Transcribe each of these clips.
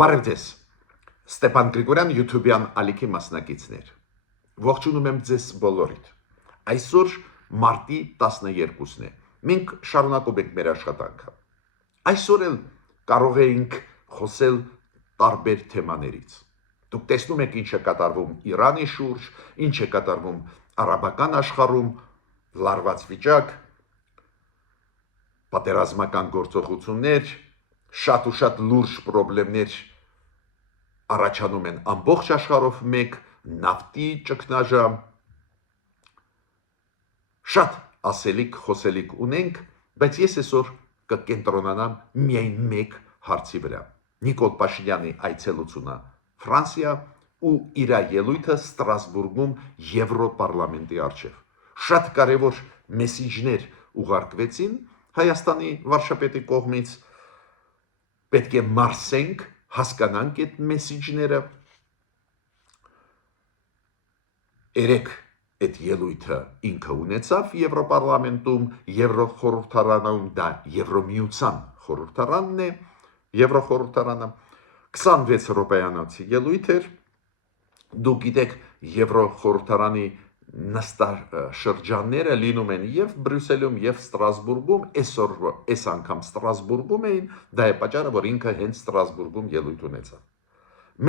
Բարև ձեզ, Ստեփան Գրիգորյան YouTube-յան ալիքի մասնակիցներ։ Ողջունում եմ ձեզ բոլորիդ։ Այսօր մարտի 12-ն է։ Մենք շարունակում ենք մեր աշխատանքը։ Այսօր էլ կարող ենք խոսել տարբեր թեմաներից։ Դուք տեսնում եք ինչ է կատարվում Իրանի շուրջ, ինչ է կատարվում արաբական աշխարհում, լարված վիճակ, պատերազմական գործողություններ, շատ ու շատ լուրջ խնդիրներ առաջանում են ամբողջ աշխարհով մեկ նավթի ճգնաժամ, շատ ասելիք խոսելիք ունենք, բայց ես այսօր կկենտրոնանամ միայն մեկ հարցի վրա։ Նիկոլ Փաշինյանի այցելությունը Ֆրանսիա ու իր ելույթը Ստրասբուրգում Եվրոպարլամենտի առջև։ Շատ կարևոր մեսիջներ ուղարկվեցին Հայաստանի վարչապետի կողմից, պետք է մարսենք, հասկանանք այդ մեսիջները։ Երեք այդ ելույթը ինքը ունեցավ Եվրոպարլամենտում, Եվրոխորհրդարանում, դա Եվրոմիության խորհրդարանն է, Եվրոխորհրդարանը 26 րոպեանոցի ելույթ էր։ Դուք գիտեք, Եվրոխորհրդարանի նստաշրջանները լինում են եւ Բրյուսելում եւ Ստրասբուրգում, այս անգամ Ստրասբուրգում էին, դա է պատճառը, որ ինքը հենց Ստրասբուրգում ելույթ ունեցավ։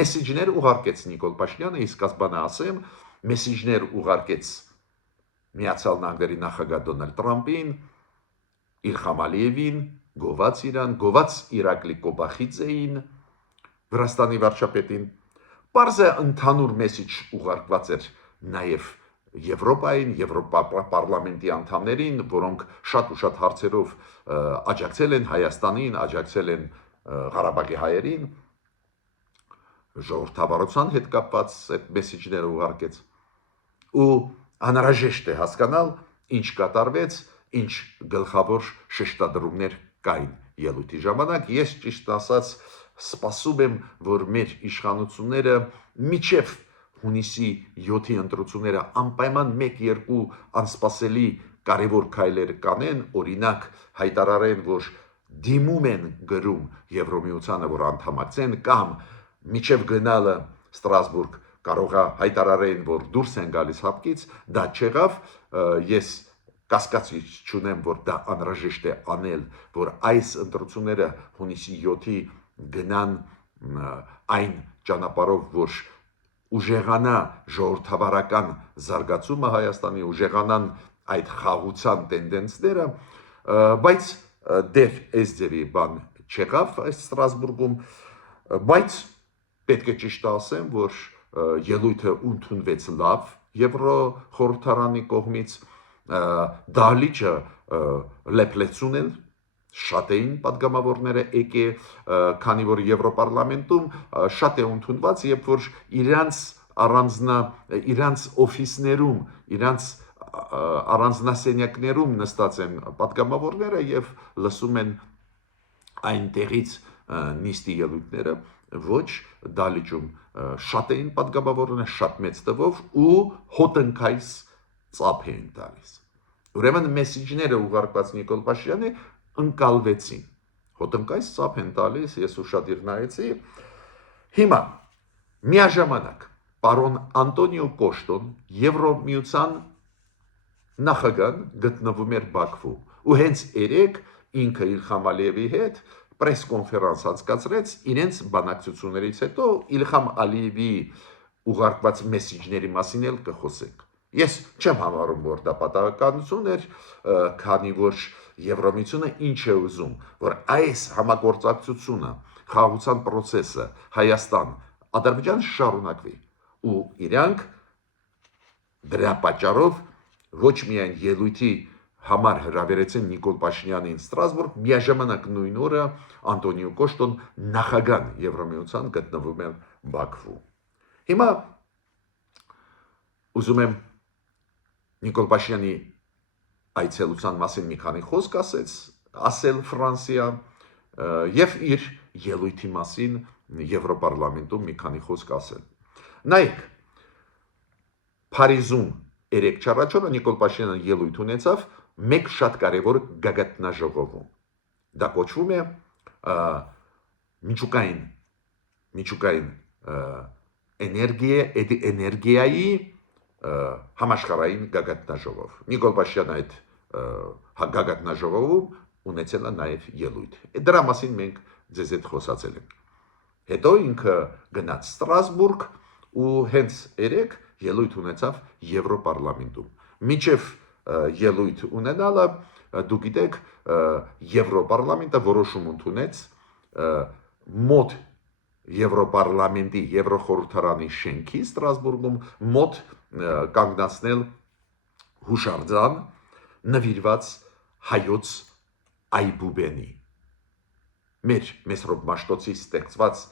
Մեսիջներ ուղարկեց Նիկոլ Փաշինյանը, իսկ ասբանը ասեմ, մեսիջներ ուղարկեց Միացյալ Նահանգների նախագահ Դոնալդ Տրամփին, Իլհամ Ալիևին, գոված Իրան, գոված Իրակլի Կոբախիձեին, Վրաստանի վարչապետին։ Պարզը ընդհանուր մեսիջ ուղարկված էր նաև Եվրոպային, Եվրոպարլամենտի անդամներին, որոնք շատ ու շատ հարցերով աջակցել են Հայաստանին, աջակցել են Ղարաբաղի հայերին, ժողովրդավարության հետ կապված այդ մեսիջները ուղարկեց։ Ու անհրաժեշտ է հասկանալ, ինչ կատարվեց, ինչ գլխավոր շեշտադրումներ կային ելույթի ժամանակ։ Ես ճիշտ ասած սպասում եմ, որ մեր իշխանությունները միջև հունիսի 7-ի ընտրությունները անպայման 1-2 անսպասելի կարևոր քայլեր կանեն, օրինակ հայտարարեն, որ դիմում են գրում Եվրոմիությանը, որ անդամակցեն, կամ միջև գնալը Ստրասբուրգ կարող է հայտարարեն, որ դուրս են գալիս հապկից, դա չեղավ, ես կասկածի չունեմ, որ դա անհրաժեշտ է անել, որ այս ընտրությունները հունիսի 7-ի գնան այն ճանապարհով, որ ուժեղանա ժողովրդավարական զարգացումը Հայաստանի, ուժեղանան այդ խաղաղության տենդենսները, բայց դեռ այս ձևի բան չեղավ այս Ստրասբուրգում, բայց պետք է ճիշտ ասեմ, որ ելույթը ընդունվեց լավ Եվրոխորհրդարանի կողմից, դահլիճը լեփլեցուն են, շատ էին պատգամավորները եկե, քանի որ Եվրոպարլամենտում շատ է ընդունված, երբ որ իրանց օֆիսներում, իրանց առանձնասենյակներում նստած են պատգամավորները եւ լսում են այնտեղից նիստի ելույթները, ոչ դահլիճում շատ էին պատգամավորները, շատ մեծ թվով ու հոտնկայս ծափ էին տալիս։ Ուրեմն մեսիջները ուղարկված Նիկոլ Փաշինյանի ընկալվեցին։ Հոտնկայս ծափ են տալիս, ես ուշադիր նայեցի։ Հիմա միաժամանակ պարոն Անտոնիո Կոշտոն, Եվրոմիության նախագահն գտնվում էր Բաքվում, ու հենց երեք ինքը Իլհամ Ալիևի հետ պրես-կոնֆերանս անցկացրեց իրենց բանակցություններից հետո Իլհամ Ալիևի ուղարկված մեսիջների մասին էլ կխոսենք։ Ես չեմ համարում, որ դա պատահականություն էր, քանի որ Եվրոմիությունը ինչ է ուզում, որ այս համագործակցությունը, խաղաղության process-ը Հայաստան, Ադրբեջան շարունակվի, ու իրանք դրա պատճառով ոչ միայն ելույթի համար հրավիրեցին Նիկոլ Փաշինյանին Ստրասբուրգ, միաժամանակ նույն օրը Անտոնիո Կոշտոն նախագահ Եվրոմիության գտնվում է Բաքվում։ Հիմա ուզում եմ Նիկոլ Փաշինյանի այցելության մասին մի քանի խոսք ասել Ֆրանսիա եւ իր ելույթի մասին Եվրոպարլամենտում մի քանի խոսք ասել։ Նայեք, Փարիզում 3 չառաջորը Նիկոլ Փաշինյանը ելույթ ունեցավ մեկ շատ կարևոր գագաթնաժողովում։ Դա կոչվում է միջուկային միջուկային էներգիայի համաշխարհային գագաթնաժողով։ Նիկոլ Փաշինյանը այդ գագաթնաժողովում ունեցել է նաև ելույթ։ Դրա մասին մենք ձեզ հետ խոսացել ենք։ Հետո ինքը գնաց Ստրասբուրգ ու հենց երեք ելույթ ունեցավ Եվրոպարլամենտում։ Մինչև ելույթ ունենալը դուք գիտեք Եվրոպարլամենտը որոշում ընդունեց մոտ Եվրոպարլամենտի Եվրոխորհրդարանի շենքի Ստրասբուրգում մոտ կանգնացնել հուշարձան նվիրված հայոց այբուբենի մեր Մեսրոպ Մաշտոցի ստեղծված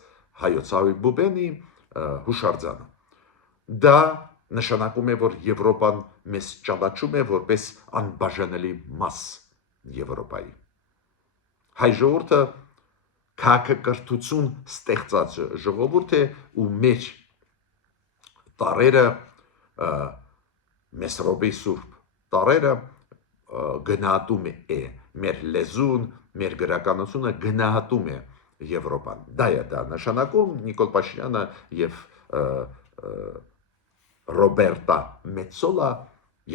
հայոց այբուբենի հուշարձանը դա նշանակում է որ Եվրոպան մեզ ճանաչում է որպես անբաժանելի մաս Եվրոպայի հայ ժողովուրդը քաղաքակրթություն ստեղծած ժողովուրդ է ու մեր տարերը Մեսրոպի սուրբ տարերը գնահատում է մեր լեզուն, մեր գրականությունը գնահատում է Եվրոպան։ Դա է դա նշանակում Նիկոլ Փաշինյանը եւ Ռոբերտա Մեծոլա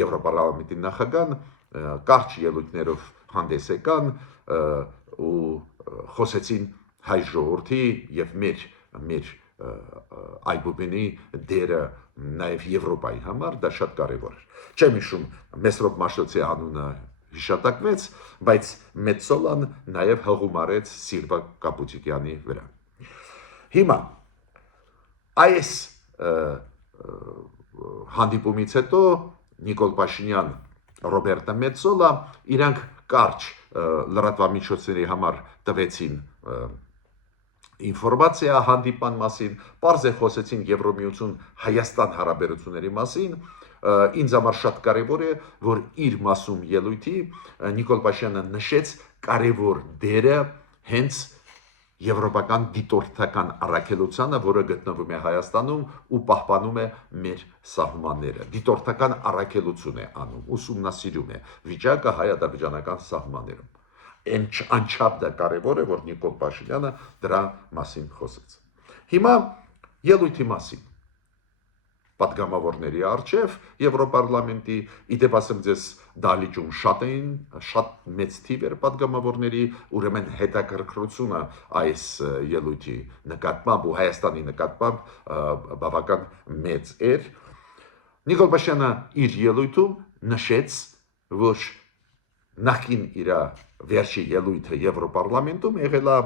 Եվրոպարլամենտի նախագահան կարճ ելույթներով հանդես եկան ու խոսեցին հայ ժողովրդի եւ մեր այբուբենի դերը նաև Եվրոպայի համար դա շատ կարևոր է։ Չեմ հիշում Մեսրոպ Մաշտոցի անունը հիշատակվեց, բայց Մեծոլան նաև հղում արեց Սիլվա Կապուտիկյանի վրա։ Հիմա այս հանդիպումից հետո Նիկոլ Փաշինյան, Ռոբերտա Մեծոլա իրանք կարճ լրատվամիջոցների համար տվեցին ինֆորմացիա հանդիպան մասին, պարզ է խոսեցին Եվրոմիություն Հայաստան հարաբերությունների մասին, ինձ համար շատ կարևոր է, որ իր մասում ելույթի Նիկոլ Փաշինյանը նշեց կարևոր դերը հենց եվրոպական դիտորդական առաքելությանը, որը գտնվում է Հայաստանում ու պահպանում է մեր սահմանները։ Դիտորդական առաքելություն է անում, ուսումնասիրում է վիճակը հայ-ադրբեջանական սահմաններում։ Անչափ դա կարևոր է, որ Նիկոլ Փաշինյանը դրա մասին խոսեց։ Հիմա ելույթի մասին։ Պատգամավորների արչև Եվրոպարլամենտի, իդեպ ասեմ ձեզ դահլիճում շատ մեծ թիվ էր պատգամավորների, ուրեմն հետաքրքրությունը այս ելույթի նկատմամբ ու Հայաստանի նկատմամբ բավական մեծ էր։ Նիկոլ Փաշինյանը իր ելույթում նշեց, որ նախքին իր վերջի ելույթը Եվրոպարլամենտում եղել է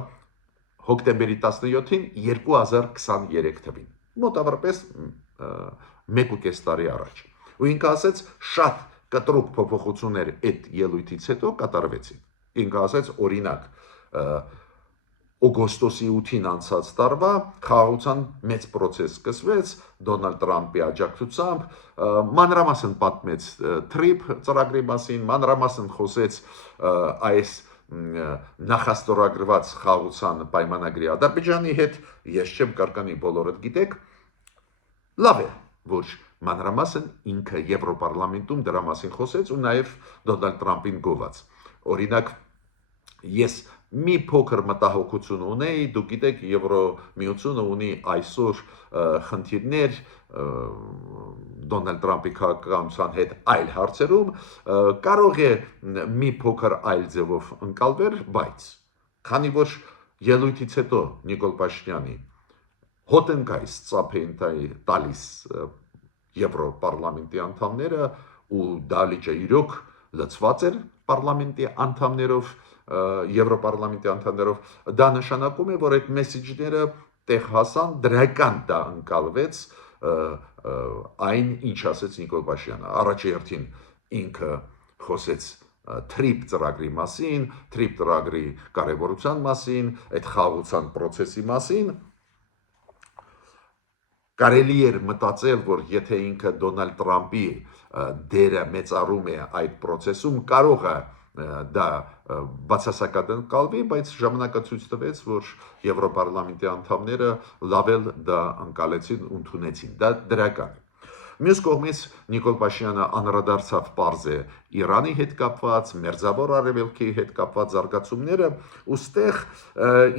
հոկտեմբերի 17-ին 2023 թվին, մոտավորապես 1.5 տարի առաջ։ Ու ինքը ասեց շատ կտրուկ փոփոխություններ այդ ելույթից հետո կատարվեցին։ Ինքը ասեց օրինակ օգոստոսի 8-ին անցած տարվա խաղաղության մեծ process սկսվեց Դոնալդ Տրամփի աջակցությամբ, մանրամասն պատմեց TRIP ծրագրի մասին, մանրամասն խոսեց այս նախաստորագրված խաղաղության պայմանագրի Ադրբեջանի հետ, ես չեմ կարկանի բոլորդ գիտեք, լավ է, որ մանրամասն ինքը Եվրոպարլամենտում դրա մասին խոսեց ու նաև Դոնալդ Տրամփին գոված։ Օրինակ ես մի փոքր մտահոգություն ունեի, դուք գիտեք Եվրոմիությունը ունի այսօր խնդիրներ Դոնալդ Տրամփի քաղաքականության հետ այլ հարցերում, կարող է մի փոքր այլ ձևով ընկալվել, բայց քանի որ ելույթից հետո Նիկոլ Փաշինյանի հոտնկայս ծափ էին տալիս Եվրոպարլամենտի անդամները ու դահլիճը իրոք լցված էր պարլամենտի անդամներով, Եվրոպարլամենտի անդամներով, դա նշանակում է, որ այդ մեսեջները տեղ հասան, դրական դա ընկալվեց այն, ինչ ասեց Նիկոլ Փաշինյանը։ Առաջի հերթին ինքը խոսեց TRIP ծրագրի մասին, TRIP ծրագրի կարևորության մասին, այդ խաղաղության process-ի մասին։ Կարելի էր մտածել, որ եթե ինքը Դոնալդ Տրամփի դերը մեծարում է այդ process-ում, կարող է դա բացասական ընկալվի, բայց ժամանակը ցույց տվեց, որ Եվրոպարլամենտի անդամները լավ էլ դա ընկալեցին ու ընդունեցին։ Դա դրական է։ Մյուս կողմից Նիկոլ Փաշինյանը անդրադարձավ պարզ է Իրանի հետ կապված, Մերձավոր Արևելքի հետ կապված զարգացումները, ուստեղ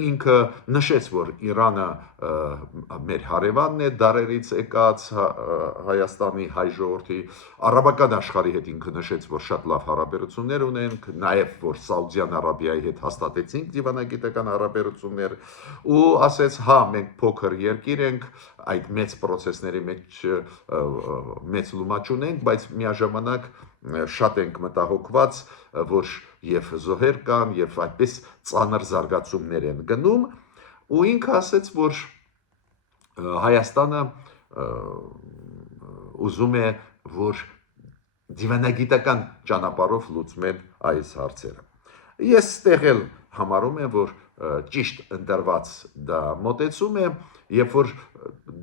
ինքը նշեց, որ Իրանը մեր հարևանն է, դարերից եկած Հայաստանի հայ ժողովրդի, արաբական աշխարհի հետ ինքը նշեց, որ շատ լավ հարաբերություններ ունենք, նաև որ Սաուդյան Արաբիայի հետ հաստատեցինք դիվանագիտական հարաբերություններ ու ասեց, հա, մենք փոքր երկիր ենք, այդ մեծ process-ների մեջ մեծ լումաչ ունենք, բայց միաժամանակ շատ ենք մտահոգված, որ եւ զոհեր կան եւ այդպես ծանր զարգացումներ են գնում ու ինքը ասեց, որ Հայաստանը ուզում է, որ դիվանագիտական ճանապարհով լուծեն այս հարցերը։ Ես ստեղել համարում եմ, որ ճիշտ ընտրված դա մոտեցում է, երբ որ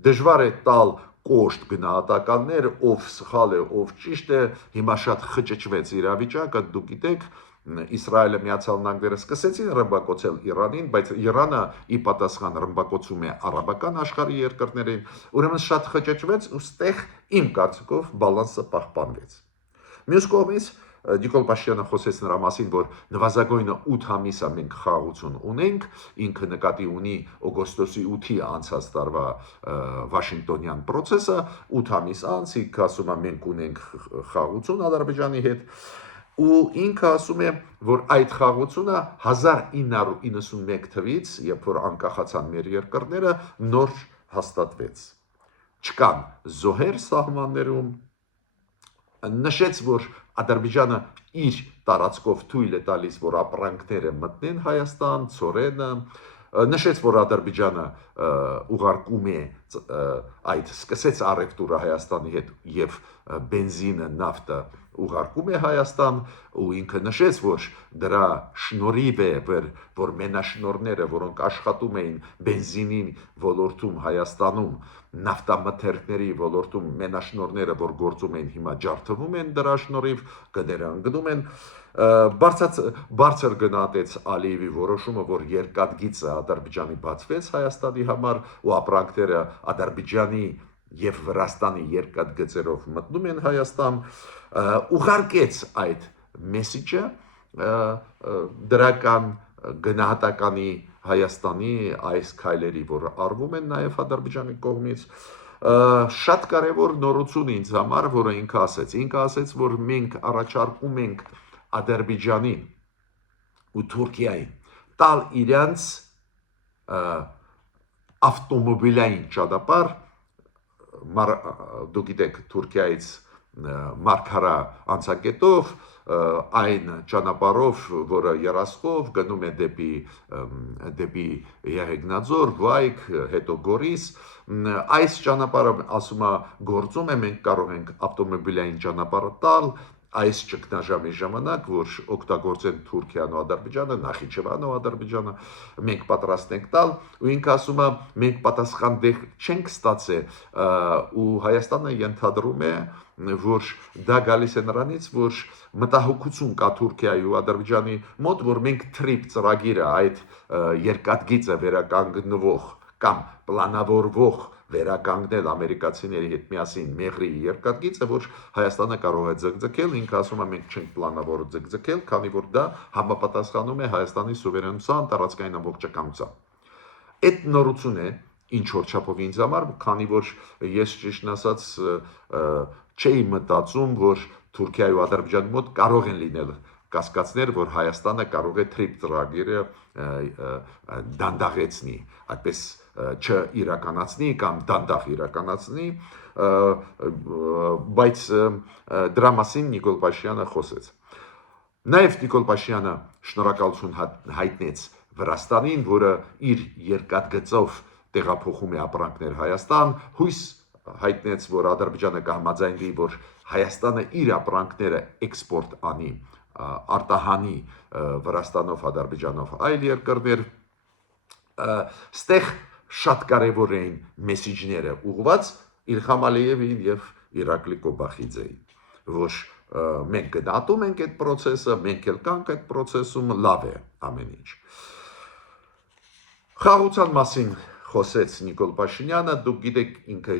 դժվար է տալ կոշտ գնահատականներ, ով սխալ է, ով ճիշտ է, հիմա շատ խճճվեց իրավիճակը, դուք գիտեք, Իսրայելը Միացյալ Նահանգները սկսեցին ռմբակոծել Իրանին, բայց Իրանը ի պատասխան ռմբակոծում է արաբական աշխարհի երկրներին, ուրեմն շատ խճճվեց, ու ստեղ իմ կարծիքով բալանսը պահպանվեց։ Մյուս կողմից Նիկոլ Փաշինյանը խոսեց նրա մասին, որ նվազագույնը 8 ամիսա մենք խաղաղություն ունենք, ինքը նկատի ունի օգոստոսի 8-ի անցած տարվա Վաշինգտոնյան process-ը, 8 ամիս անց ինքը ասում է մենք ունենք խաղաղություն Ադրբեջանի հետ, ու ինքը ասում է, որ այդ խաղաղությունը 1991 թվականից, երբ որ անկախացան մեր երկրները, նոր հաստատվեց։ Չկան զոհեր սահմաններում, նշեց, որ Ադրբեջանը իր տարածքով թույլ է տալիս, որ ապրանքները մտնեն Հայաստան, ծորենը, նշեց, որ Ադրբեջանը ուղարկում է այդ սկսեց առևտուրը Հայաստանի հետ եւ բենզինը, նավթը ուղարկում է Հայաստան ու ինքը նշեց, որ դրա շնորհիվ է, որ մենաշնորհները, որոնք աշխատում էին բենզինի ոլորտում Հայաստանում, նավթամթերքների ոլորտում մենաշնորհները, որ գործում են հիմա ջարդվում են դրա շնորհիվ, գները ընկնում են, բարձր գնահատեց Ալիևի որոշումը, որ երկաթգիծը Ադրբեջանի բացվեց Հայաստանի համար ու ապրանքները Ադրբեջանի եւ Վրաստանի երկաթգծերով մտնում են Հայաստան, ուղարկեց այդ մեսիջը դրական գնահատականի Հայաստանի այս քայլերի, որ արվում են նաև Ադրբեջանի կողմից, շատ կարևոր նորություն ինձ համար, որը ինքը ասեց, որ մենք առաջարկում ենք Ադրբեջանին ու Թուրքիային տալ իրենց ավտոմոբիլային ճանապարհ, դուք գիտեք Թուրքիայից Մարկհարա անցակետով, այն ճանապարհով, որը երասխով գնում է դեպի Եղեգնաձոր, Վայք, հետո Գորիս, այս ճանապարհը ասում է գործում է, մենք կարող ենք ավտոմոբիլային ճանապարհը տալ, այս ճգնաժամի ժամանակ, որ օգտագործեն Թուրքիան ու Ադրբեջանը, Նախիջևանն ու Ադրբեջանը, մենք պատրաստ ենք տալ, ու ինքը ասում է, մենք պատասխան դեղ չենք ստացել, ու Հայաստանը ենթադրում է, որ դա գալիս է նրանից, որ մտահոգություն կա Թուրքիայի ու Ադրբեջանի մոտ, որ մենք TRIP ծրագիրը, այդ երկաթգիծը վերականգնվող կամ պլանավորվող վերականգնել ամերիկացիների հետ միասին Մեղրի երկաթգիծը, որ Հայաստանը կարող է ձգձգել, ինքը ասում է մենք չենք պլանավոր ձգձգել, քանի որ դա համապատասխանում է Հայաստանի սուվերենության, տարածքային ամբողջականության։ Այդ նորություն է ինչ որ չափով ինձ համար, քանի որ ես ճիշտն ասած չէի մտածում, որ Թուրքիայի ու Ադրբեջանի մոտ կարող են լինել կասկածներ, որ Հայաստանը կարող է TRIP ծրագիրը դանդաղեցնի, այդպես չիրականացնի կամ դանդաղ իրականացնի, բայց դրա մասին Նիկոլ Փաշինյանը խոսեց։ Նաև Նիկոլ Փաշինյանը շնորհակալություն հայտնեց Վրաստանին, որը իր երկաթգծով տեղափոխում է ապրանքներ Հայաստան, հույս հայտնեց, որ Ադրբեջանը կհամաձայնվի, որ Հայաստանը իր ապրանքները էքսպորտ անի, արտահանի Վրաստանով, Ադրբեջանով այլ երկրներ, ստեղ շատ կարևոր էին մեսիջները ուղված Իլհամ Ալիևին եւ Իրակլի Կոբախիձեին, որ մենք գնահատում ենք այդ process-ը, մենք էլ կանք այդ process-ում, լավ է ամեն ինչ։ Խաղաղության մասին խոսեց Նիկոլ Փաշինյանը, դուք գիտեք ինքը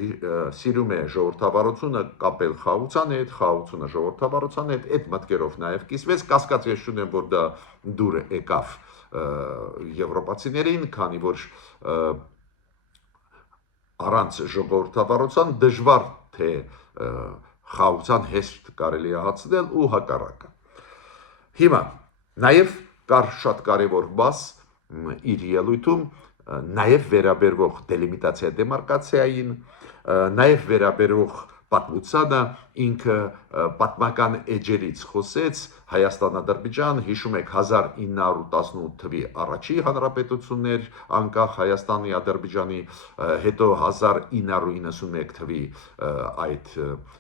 սիրում է ժողովրդավարությունը կապել խաղաղության հետ, խաղաղությունը ժողովրդավարության հետ, այդ մտքերով նաև կիսվեց, կասկած ես չունեմ, որ դա դուր եկավ եվրոպացիներին, քանի որ առանց ժողովրդավարության դժվար թե խաղաղության հեշտ կարելի է հացնել ու հակառակը։ Հիմա նաև կար շատ կարևոր բաս իր ելույթում, նաև վերաբերվող դելիմիտացիա դեմարկացիային, նաև վերաբերվող պատմությանը, ինքը պատմական էջերից խոսեց Հայաստան-Ադրբեջան, հիշում եք 1918 թվի առաջի հանրապետություններ անկախ Հայաստանի Ադրբեջանի, հետո 1991 թվի այդ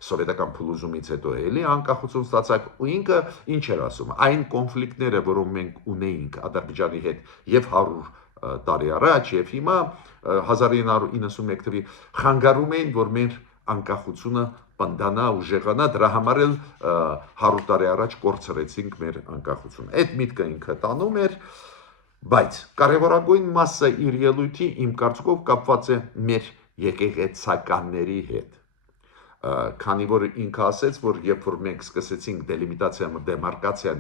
սովետական փլուզումից հետո էլի անկախություն ստացակ, ու ինքը ինչ էր ասում, այն կոնֆլիկտները, որոնք մենք ունեինք Ադրբեջանի հետ եւ 100 տարի առաջ եւ հիմա 1991 թվի խանգարում էին, որ մեր անկախությունը պնդանա ու ժեղանա, դրա համար էլ 100 տարի առաջ կորցրեցինք մեր անկախությունը։ Այդ միտքը ինքը տանում էր, բայց կարևորագույն մասը իր ելույթի իմ կարծիքով կապված է մեր եկեղեցականների հետ։ Քանի որ ինքը ասեց, որ երբ որ մենք սկսեցինք դելիմիտացիա դեմարկացիան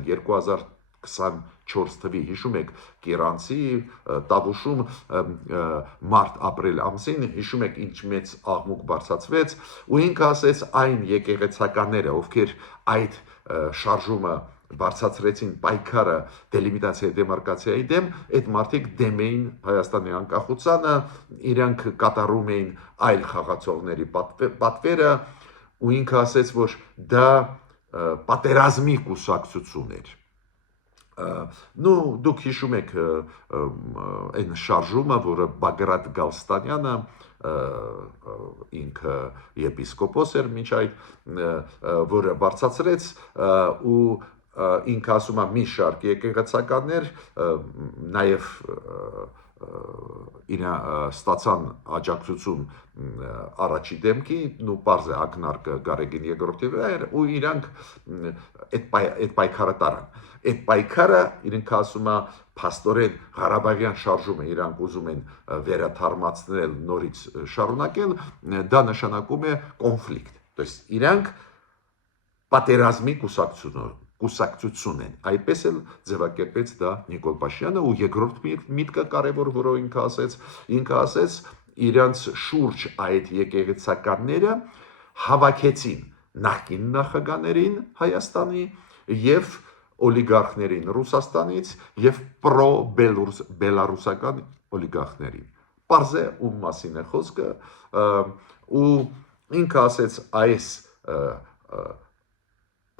2024 թվի, հիշում եք Կիրանցի Տավուշում մարտ-ապրիլ ամսին, հիշում եք ինչ մեծ աղմուկ բարձրացվեց, ու ինքը ասեց այն եկեղեցականները, ովքեր այդ շարժումը բարձրացրեցին պայքարը դելիմիտացիա դեմարկացիայի դեմ, այդ մարդիկ դեմ էին Հայաստանի անկախությանը, իրանք կատարում էին այլ խաղացողների պատվերը, ու ինքը ասեց, որ դա պատերազմի կուսակցություն էր։ Դուք հիշում եք այն շարժումը, որը Բագրատ Գալստանյանը, ինքը եպիսկոպոս էր մինչ այդ, որը բարձրացրեց, ու ինքը ասում է մի շարք եկեղեցականներ նաև ստացան աջակցություն առաջի դեմքի, պարզ է ակնարկը Գարեգին երկրորդի վրա էր, ու իրանք այդ պայքարը տարան։ Այդ պայքարը իրենք ասում է փաստորեն Ղարաբաղյան շարժումը իրանք ուզում են վերաթարմացնել, նորից շարունակել, դա նշանակում է կոնֆլիկտ։ Դες իրանք պատերազմի կուսակցություն են, այդպես էլ ձևակերպեց դա Նիկոլ Փաշինյանը, ու երկրորդ միտքը կարևոր, որը ինքը ասեց, իրանց շուրջ այդ եկեղեցականները հավաքեցին նախկին նախագաներին Հայաստանի եւ օլիգարխներին Ռուսաստանից եւ պրո-բելարուսական օլիգարխներին։ Պարզ է ում մասին է խոսքը, ու ինքը ասեց այս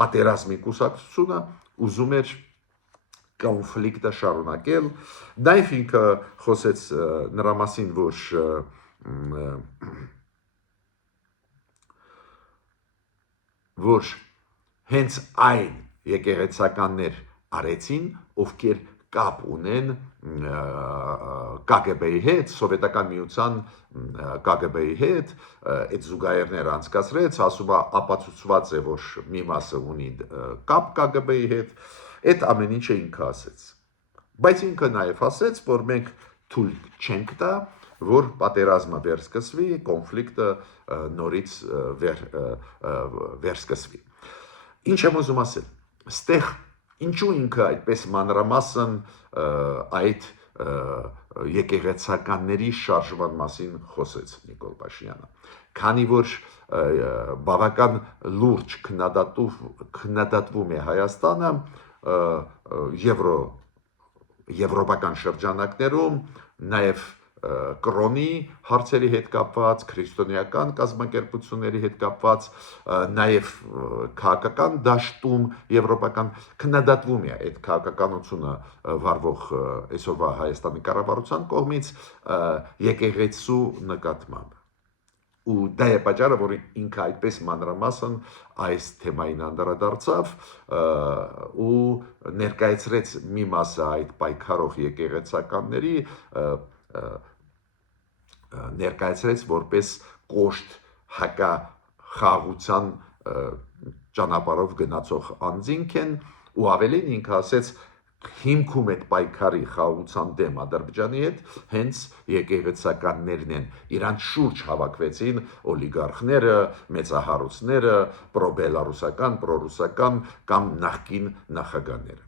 պատերազմի կուսակցությունը ուզում էր կոնֆլիկտը շարունակել, նաև ինքը խոսեց նրա մասին, որ հենց այն եկեղեցականներ արեցին, ովքեր կապ ունեն KGB-ի հետ, Սովետական միության KGB-ի հետ, այդ զուգահեռները անցկացրեց, ասում է ապացուցված է, որ մի մասը ունի կապ KGB-ի հետ, այդ ամեն ինչը ինքը ասեց։ Բայց ինքը նաև ասեց, որ մենք թույլ չենք տա, որ պատերազմը վերսկսվի, կոնֆլիկտը նորից վերսկսվի։ Ինչ եմ ուզում ասել, ստեղ ինչու ինքը այդպես մանրամասն այդ եկեղեցականների շարժման մասին խոսեց Նիկոլ Փաշինյանը, քանի որ բավական լուրջ քննադատվում է Հայաստանը եվրոպական շրջանակներում, նաև կրոնի հարցերի հետ կապված, քրիստոնեական կազմակերպությունների հետ կապված, նաև քաղաքական դաշտում եվրոպական քննադատվում է այդ քաղաքականությունը վարվող այսօրվա Հայաստանի կառավարության կողմից եկեղեցու նկատմամբ։ Ու դա է պատճառը, որ ինքը այդպես մանրամասն այս թեմային անդրադարձավ ու ներկայացրեց մի մասը այդ պայքարող եկեղեցականների ներկայացրեց որպես կոշտ հակախաղաղության ճանապարհով գնացող անձինք են, ու ավելին ինքը ասեց հիմքում այդ պայքարի խաղաղության դեմ Ադրբեջանի հետ հենց եկեղեցականներն են, իրանց շուրջ հավաքվեցին օլիգարխները, մեծահարուստները, պրոբելարուսական, պրոռուսական կամ նախկին նախագահները։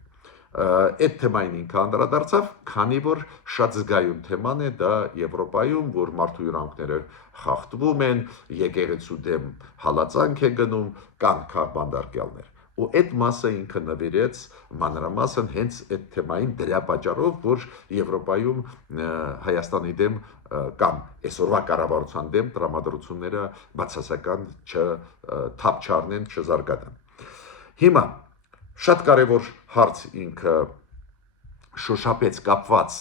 Այդ թեմային ինքը անդրադարձավ, քանի որ շատ զգայուն թեման է դա Եվրոպայում, որ մարդու իրավունքները խախտվում են, եկեղեցու դեմ հալածանք է գնում, կան քաղբանդարկյալներ։ Ու այդ մասը ինքը նվիրեց մանրամասն հենց այդ թեմային դրա պատճառով, որ Եվրոպայում Հայաստանի դեմ կամ այսօրվա կառավարության դեմ տրամադրությունները բացասական թափ չառնեն, չզարգանան։ Հիմա շատ կարևոր հարց ինքը շոշափեց կապված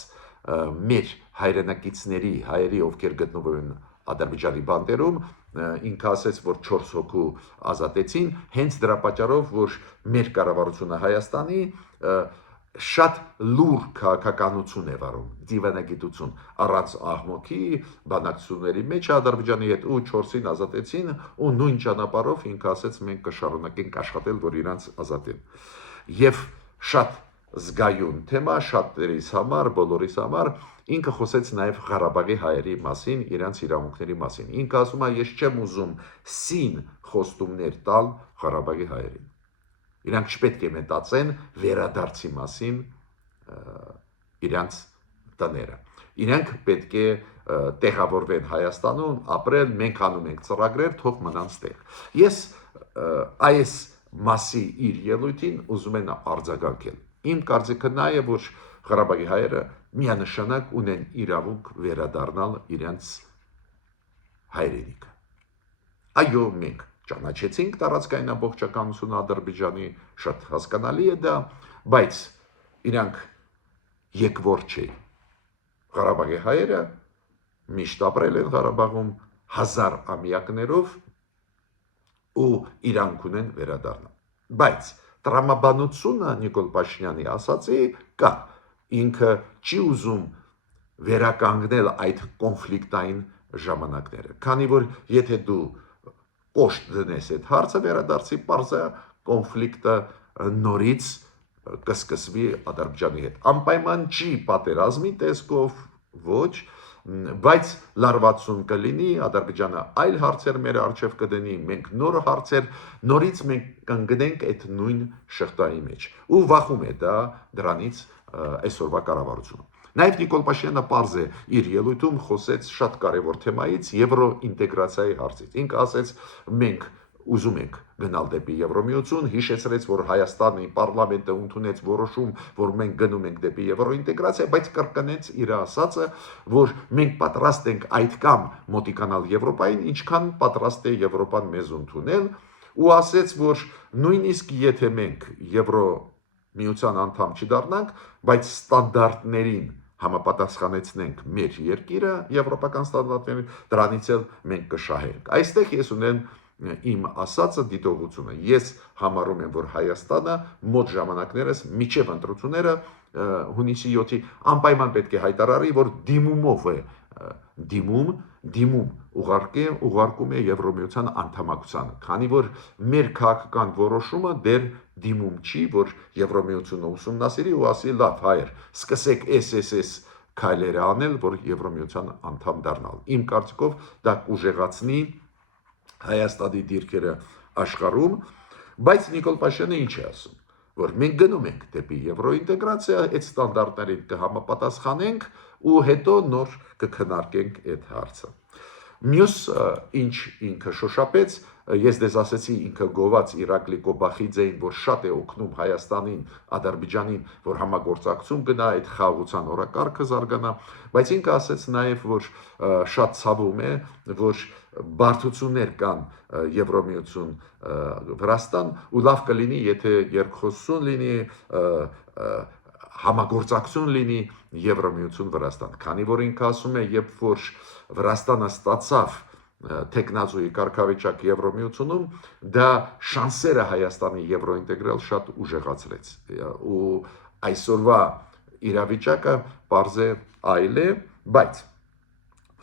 մեր հայրենակիցների, հայերի, ովքեր գտնվում են Ադրբեջանի բանտերում, ինքը ասեց, որ 4 հոգու ազատեցին, հենց դրա պատճառով, որ մեր կառավարությունը Հայաստանի շատ լուր քաղաքականություն է վարում, դիվանագիտություն, առանց աղմուկի, բանակցությունների մեջ Ադրբեջանի հետ ու 4-ին ազատեցին, ու նույն ճանապարհով ինքը ասեց, մենք կշարունակենք աշխատել, որ իրանց ազատեն։ Եվ շատ զգայուն թեմա, շատերիս համար, բոլորիս համար, ինքը խոսեց նաև Ղարաբաղի հայերի մասին, իրանց իրավունքների մասին։ Ինքը ասում է, ես չեմ ուզում սին խոստումներ տալ Ղարաբաղի հայերին։ Իրանք չպետք է մտածեն վերադարձի մասին իրանց տները։ Իրանք պետք է տեղավորվեն Հայաստանում, ապրեն, մենք անում ենք ծրագրեր, թող մնանց տեղ։ Ես այս մասի իր ելույթին ուզում եմ արձագանքել։ Իմ կարծիքը նա է, որ Ղարաբաղի հայերը միանշանակ ունեն իրավունք վերադառնալ իրենց հայրենիքը։ Այո, մենք ճանաչեցինք տարածքային ամբողջականությունը Ադրբեջանի, շատ հասկանալի է դա, բայց իրանք եկվոր չէին։ Ղարաբաղի հայերը միշտ ապրել են Ղարաբաղում 1000 ամյակներով ու իրանք ունեն վերադառնալ։ Բայց տրամաբանությունը Նիկոլ Փաշինյանի ասացի կա, ինքը չի ուզում վերականգնել այդ կոնֆլիկտային ժամանակները, քանի որ եթե դու կոշտ դնես այդ հարցը վերադարձի, պարզա կոնֆլիկտը նորից կսկսվի Ադրբեջանի հետ։ Անպայման չի պատերազմի տեսքով, ոչ, բայց լարվածություն կլինի, Ադրբեջանը այլ հարցեր մեր առջև կդնի, մենք նոր հարցեր, նորից մենք կընկնենք այդ նույն շղթայի մեջ։ Ու վախում է դա դրանից այսօրվա կառավարությունը։ Նաև Նիկոլ Փաշինյանը պարզ է իր ելույթում խոսեց շատ կարևոր թեմայից, եվրոինտեգրացիայի հարցից։ Ինքը ասեց, մենք ուզում ենք գնալ դեպի Եվրոմիություն, հիշեցրեց, որ Հայաստանի պարլամենտը ընդունեց որոշում, որ մենք գնում ենք դեպի եվրոինտեգրացիա, բայց կրկնեց իր ասածը, որ մենք պատրաստ ենք այդքան մոտիկանալ Եվրոպային, ինչքան պատրաստ է Եվրոպան մեզ ընդունել, ու ասեց, որ նույնիսկ եթե մենք Եվրոմիության անդամ չդառնանք, բայց ստանդարտներին համապատասխանեցնենք մեր երկիրը եվրոպական ստանդարտներին, դրանից էլ մենք կշահենք։ Այստեղ ես ունեմ իմ ասածը դիտողությունը։ Ես համարում եմ, որ Հայաստանը մոտ ժամանակներս միջև ընտրությունները հունիսի 7-ի անպայման պետք է հայտարարի, որ դիմումով է դիմում ուղարկում է Եվրոմիության անդամակցությանը, քանի որ մեր քաղաքական որոշումը դեռ դիմում չի, որ Եվրոմիությունը ուսումնասիրի ու ասի լավ հայեր, սկսեք SSS քայլերը անել, որ Եվրոմիության անդամ դառնալ։ Իմ կարծիքով դա կուժեղացնի Հայաստանի դիրքերը աշխարհում, բայց Նիկոլ Փաշինյանը ինչ է ասում, որ մենք գնում ենք դեպի եվրոինտեգրացիա, այդ ստանդարտներին կհամապատասխանենք ու հետո նոր կքննարկենք այդ հարցը։ Մյուս ինչ ինքը շոշափեց, ես դες ասեցի ինքը գոված Իրակլի Կոբախիձեին, որ շատ է օգնում Հայաստանին, Ադրբեջանին, որ համագործակցություն գնա, այդ խաղաղության օրակարգը զարգանա, բայց ինքը ասեց նաև, որ շատ ցավում է, որ բարդություններ կան Եվրոմիություն Վրաստան, ու լավ կլինի, եթե երկխոսություն լինի, համագործակցություն լինի Եվրոմիություն Վրաստան, քանի որ ինքը ասում է, երբ որ Վրաստանը ստացավ տեխնազուի կարգավիճակ Եվրոմիությունում, դա շանսերը Հայաստանի եվրոինտեգրալ շատ ուժեղացրեց, ու այսօրվա իրավիճակը պարզ է այլ է, բայց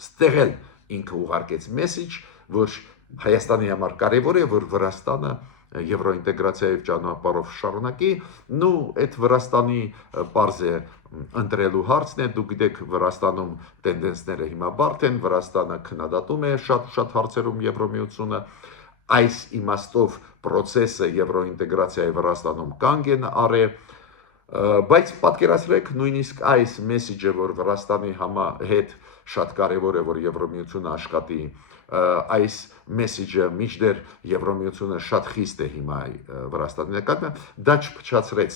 ստեղ էլ ինքը ուղարկեց մեսիջ, որ Հայաստանի համար կարևոր է, որ Վրաստանը եվրոինտեգրացիայի ճանապարհով շարունակի, այդ Վրաստանի պարզ է ընտրելու հարցն է, դուք գիտեք Վրաստանում տենդենսները հիմա բարդ են, Վրաստանը քննադատում է շատ հարցերում Եվրոմիությունը, այս իմաստով process-ը եվրոինտեգրացիայի Վրաստանում կանգ են առել, բայց պատկերացրեք նույնիսկ այս մեսեջը, որ Վրաստանի հետ շատ կարևոր է, որ Եվրոմիությունը աշխատի, այս մեսեջը միջդեռ Եվրոմիությունը շատ խիստ է հիմա Վրաստանի նկատմամբ, դա չփչացրեց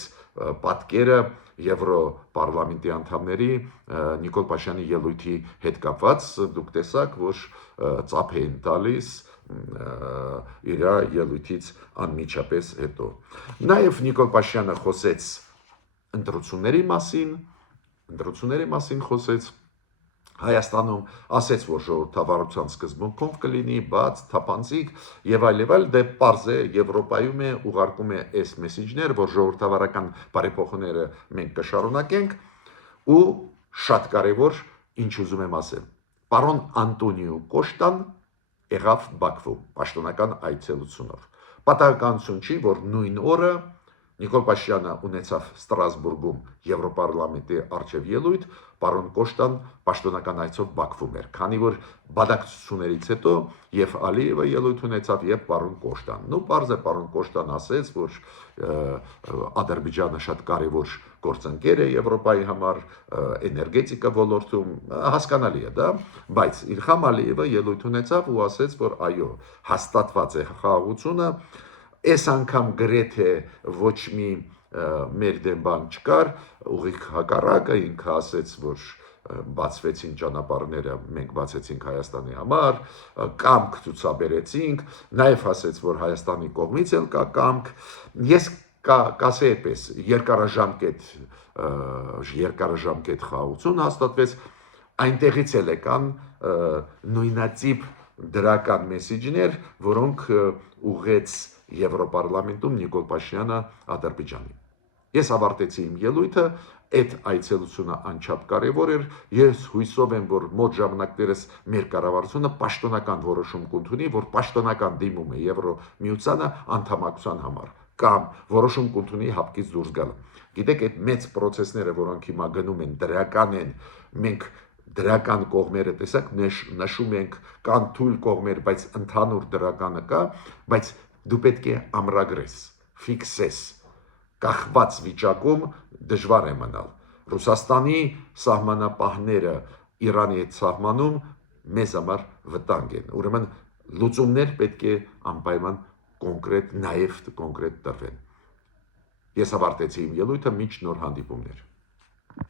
պատկերը Եվրոպարլամենտի անդամների Նիկոլ Փաշինյանի ելույթի հետ կապված, դուք տեսաք, որ ծափ էին տալիս իր ելույթից անմիջապես հետո։ Նաև Նիկոլ Փաշինյանը խոսեց ընտրությունների մասին խոսեց, Հայաստանում ասեց, որ ժողովրդավարության սկզբունքով կլինի, բաց, թափանցիկ եւ այլ, դե պարզ է Եվրոպայում է ուղարկում է այս մեսեջներ, որ ժողովրդավարական բարեփոխումները մենք կշարունակենք ու շատ կարևոր ինչ ուզում եմ ասել։ Պարոն Անտոնիո Կոշտան եղավ Բաքվում պաշտոնական այցելությունով։ Պատահականություն չի, որ նույն օրը Նիկոլ Փաշինյանը ունեցավ Ստրասբուրգում Եվրոպարլամենտի առջև ելույթ, պարոն Կոշտան պաշտոնական այցով Բաքվում էր, քանի որ բանակցություններից հետո եւ Ալիևը ելույթ ունեցավ եւ պարոն Կոշտան։ Պարզ է պարոն Կոշտան ասեց, որ Ադրբեջանը շատ կարևոր գործընկեր է Եվրոպայի համար, էներգետիկա ոլորտում, հասկանալի է դա, բայց Իլհամ Ալիևը ելույթ ունեցավ ու ասեց, որ այո, հաստատված է խաղաղությունը, այս անգամ գրեթե ոչ մի մեր դեմ բան չկար, ուղիղ հակառակը ինքը ասեց, որ բացվեցին ճանապարհները, մենք բացեցինք Հայաստանի համար, կամք ցուցաբերեցինք, նաև ասեց, որ Հայաստանի կողմից էլ կա կամք, ես կասեի այդպես, երկարաժամկետ խաղաղություն հաստատվեց, այնտեղից էլ եկան նույնատիպ դրական մեսեջներ, որոնք ուղղեց Եվրոպարլամենտում Նիկոլ Փաշինյանը Ադրբեջանին։ Ես ավարտեցի իմ ելույթը, այդ այցելությունը անչափ կարևոր էր, ես հույսով եմ, որ մոտ ժամանակներս մեր կառավարությունը պաշտոնական որոշում կընդունի, որ պաշտոնական դիմում է Եվրոմիությանը անդամակցության համար, կամ որոշում կընդունի հապկից դուրս գալ։ Գիտեք, այդ մեծ process-ները, որոնք հիմա գնում են, դրական են, մենք դրական կողմերը տեսակ նշում ենք, կան թույլ կողմեր, բայց ընդհանուր դրականը կա, բայց դու պետք է ամրագրես, ֆիքսես, կախված վիճակում դժվար է մնալ։ Ռուսաստանի սահմանապահները Իրանի հետ սահմանում մեզ համար վտանգ են։ Ուրեմն լուծումներ պետք է անպայման կոնկրետ տրվեն։ Ես ավարտեցի իմ ելույթը, մինչ նոր հանդիպումներ։